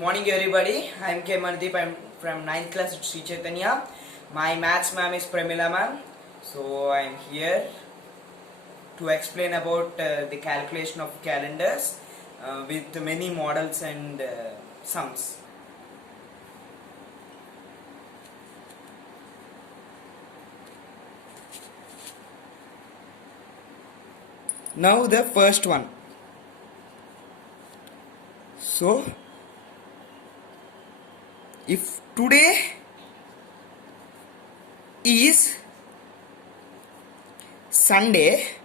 Morning everybody, I am K. Mandeep. I am from 9th class at Sri Chaitanya. My maths ma'am is Premila ma'am. So I am here to explain about the calculation of calendars with many models and sums. Now the first one. So if today is Sunday,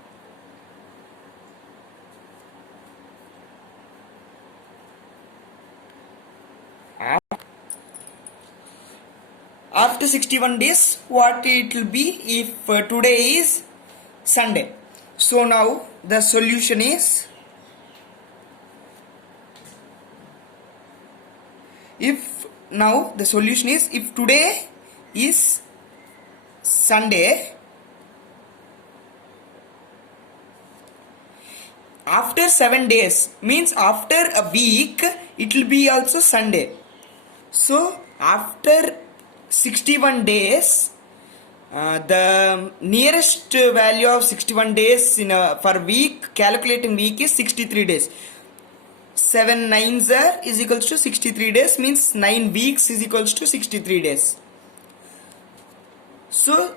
after 61 days, what it will be if today is Sunday? So now the solution is, if today is Sunday, after 7 days means after a week it will be also Sunday. So after 61 days, the nearest value of 61 days in per week, calculating week, is 63 days. 7 nines is equals to 63 days, means 9 weeks is equals to 63 days. So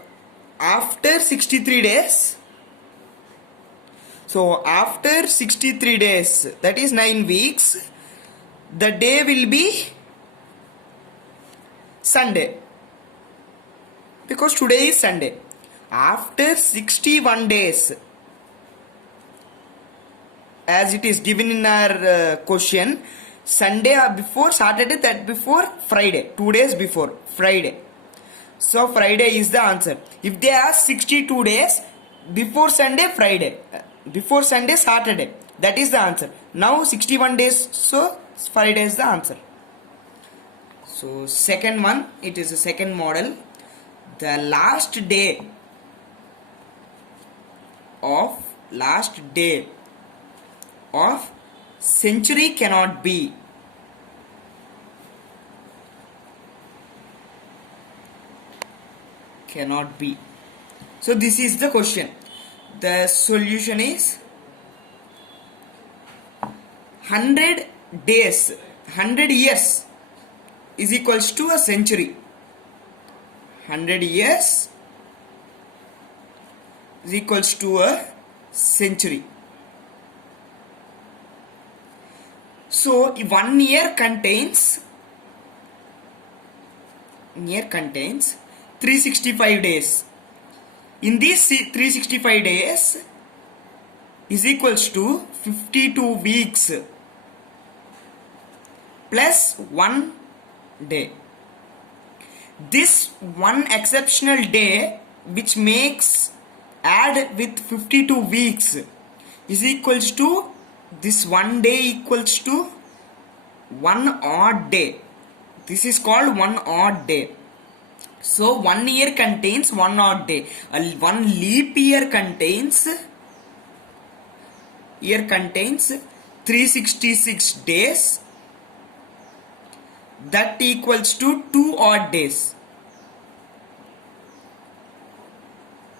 after 63 days, that is 9 weeks, the day will be Sunday, because today is Sunday. After 61 days, as it is given in our question, Sunday or before Saturday, that before Friday, 2 days before Friday. So Friday is the answer. If they ask 62 days before Sunday, Friday, before Sunday, Saturday, that is the answer. Now 61 days, so Friday is the answer. So second one, it is a second model. The last day of century cannot be. So this is the question. The solution is 100 days, 100 years is equals to a century. 100 years is equals to a century. So 1 year contains 365 days. In these 365 days is equals to 52 weeks plus 1 day. This one exceptional day which makes add with 52 weeks is equals to, this one day equals to one odd day. This is called one odd day. So 1 year contains one odd day. One leap year contains 366 days. That equals to 2 odd days.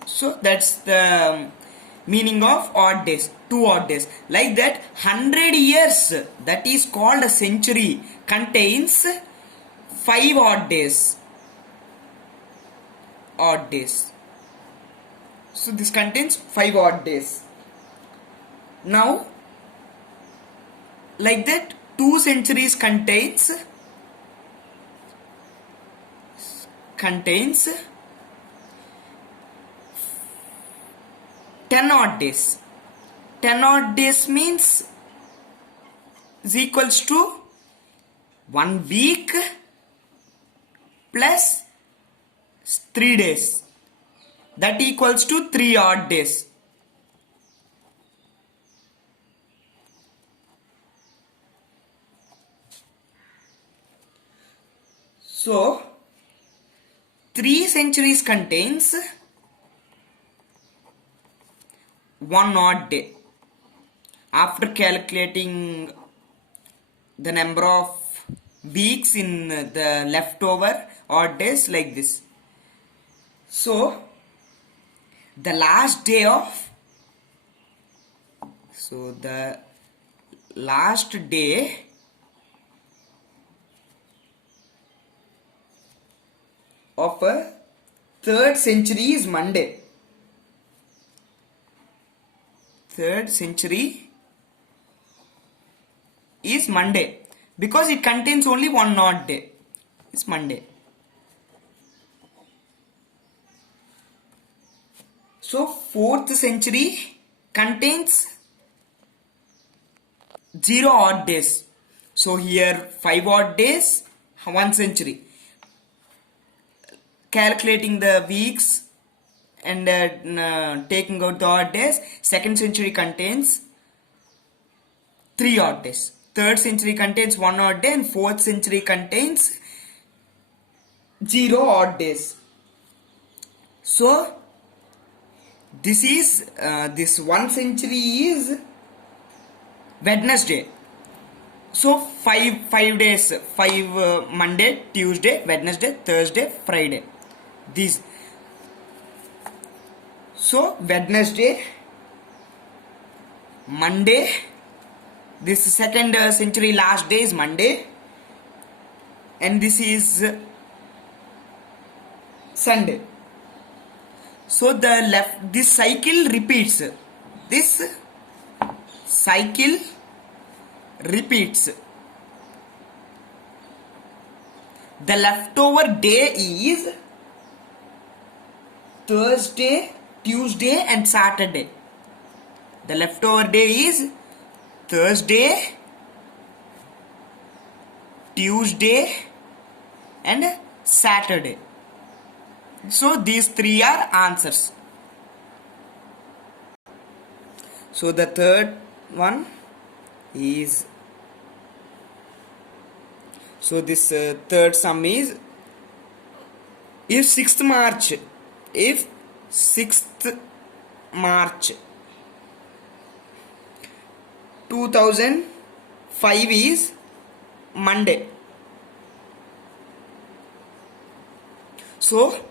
So that's the meaning of odd days, 2 odd days. Like that, 100 years, that is called a century, contains 5 odd days. So this contains 5 odd days. Now, like that, 2 centuries contains 10 odd days. 10 odd days means is equals to 1 week plus 3 days. That equals to 3 odd days. So 3 centuries contains 1 odd day. After calculating the number of weeks in the leftover odd days like this. So the last day of the last day of a third century is Monday. Third century is Monday because it contains only one odd day. It's Monday. So fourth century contains 0 odd days. So here 5 odd days, 1 century. Calculating the weeks and taking out the odd days, second century contains 3 odd days. Third century contains 1 odd day and fourth century contains 0 odd days. So this is this 1 century is Wednesday. So 5 days, 5 Monday, Tuesday, Wednesday, Thursday, Friday. These. So Wednesday, Monday, this second century last day is Monday, and this is Sunday. So this cycle repeats. This cycle repeats. The leftover day is Thursday, Tuesday and Saturday. The leftover day is Thursday, Tuesday and Saturday. So these 3 are answers. So the third one is, so this third sum is, if 6th March 2005 is Monday. So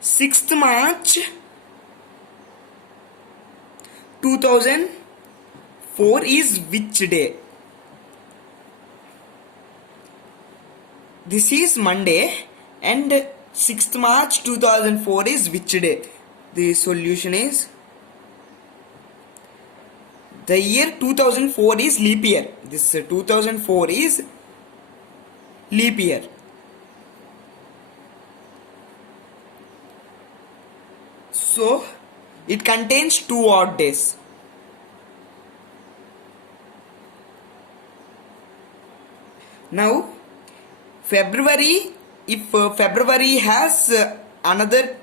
6th March 2004 is which day? This is Monday and 6th March 2004 is which day? The solution is, the year 2004 is leap year. This 2004 is leap year. So it contains 2 odd days. Now February, if February has another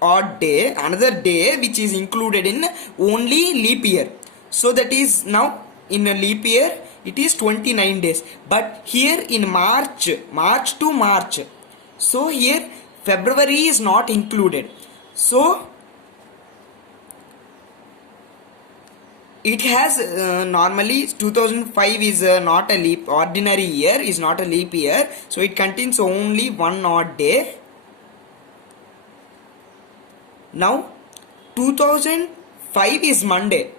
odd day, another day which is included in only leap year, so that is now in a leap year it is 29 days, but here in March to March, so here February is not included. So it has normally 2005 is not a leap, ordinary year is not a leap year, so it contains only 1 odd day. Now 2005 is Monday.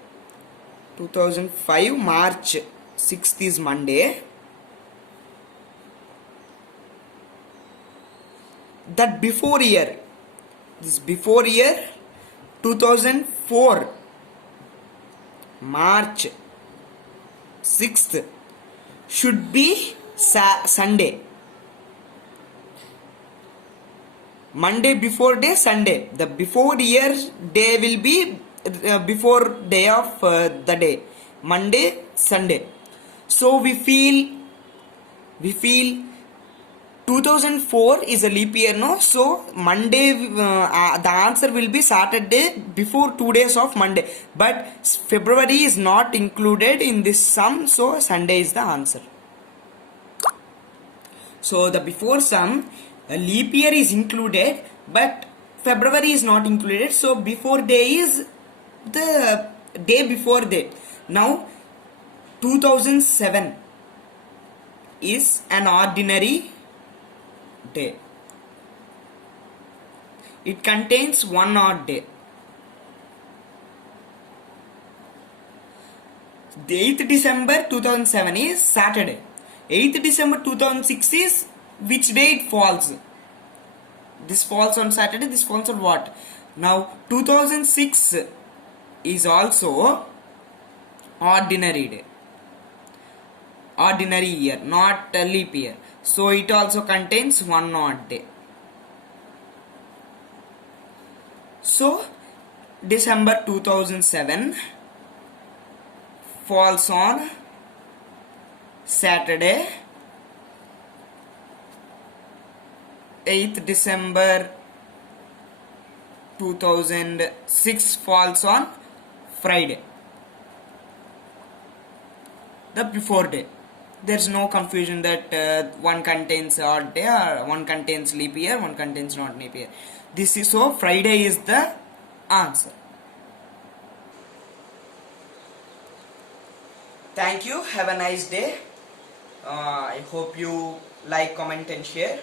2005 March 6th is Monday. That before year, this before year 2004 March 6th should be Sunday. Monday before day, Sunday. The before year day will be before day of the day. Monday, Sunday. So we feel 2004 is a leap year, no? So Monday, the answer will be Saturday before 2 days of Monday. But February is not included in this sum, so Sunday is the answer. So the before sum, a leap year is included, but February is not included. So before day is the day before day. Now 2007 is an ordinary day. It contains one odd day. The 8th December 2007 is Saturday. 8th December 2006 is which day it falls? This falls on Saturday, this falls on what? Now 2006 is also ordinary day. Ordinary year, not a leap year. So it also contains one odd day. So December 2007 falls on Saturday. 8th December 2006 falls on Friday, the before day. There's no confusion that one contains odd day or one contains leap year, one contains not leap year. This is so Friday is the answer. Thank you. Have a nice day. I hope you like, comment and share.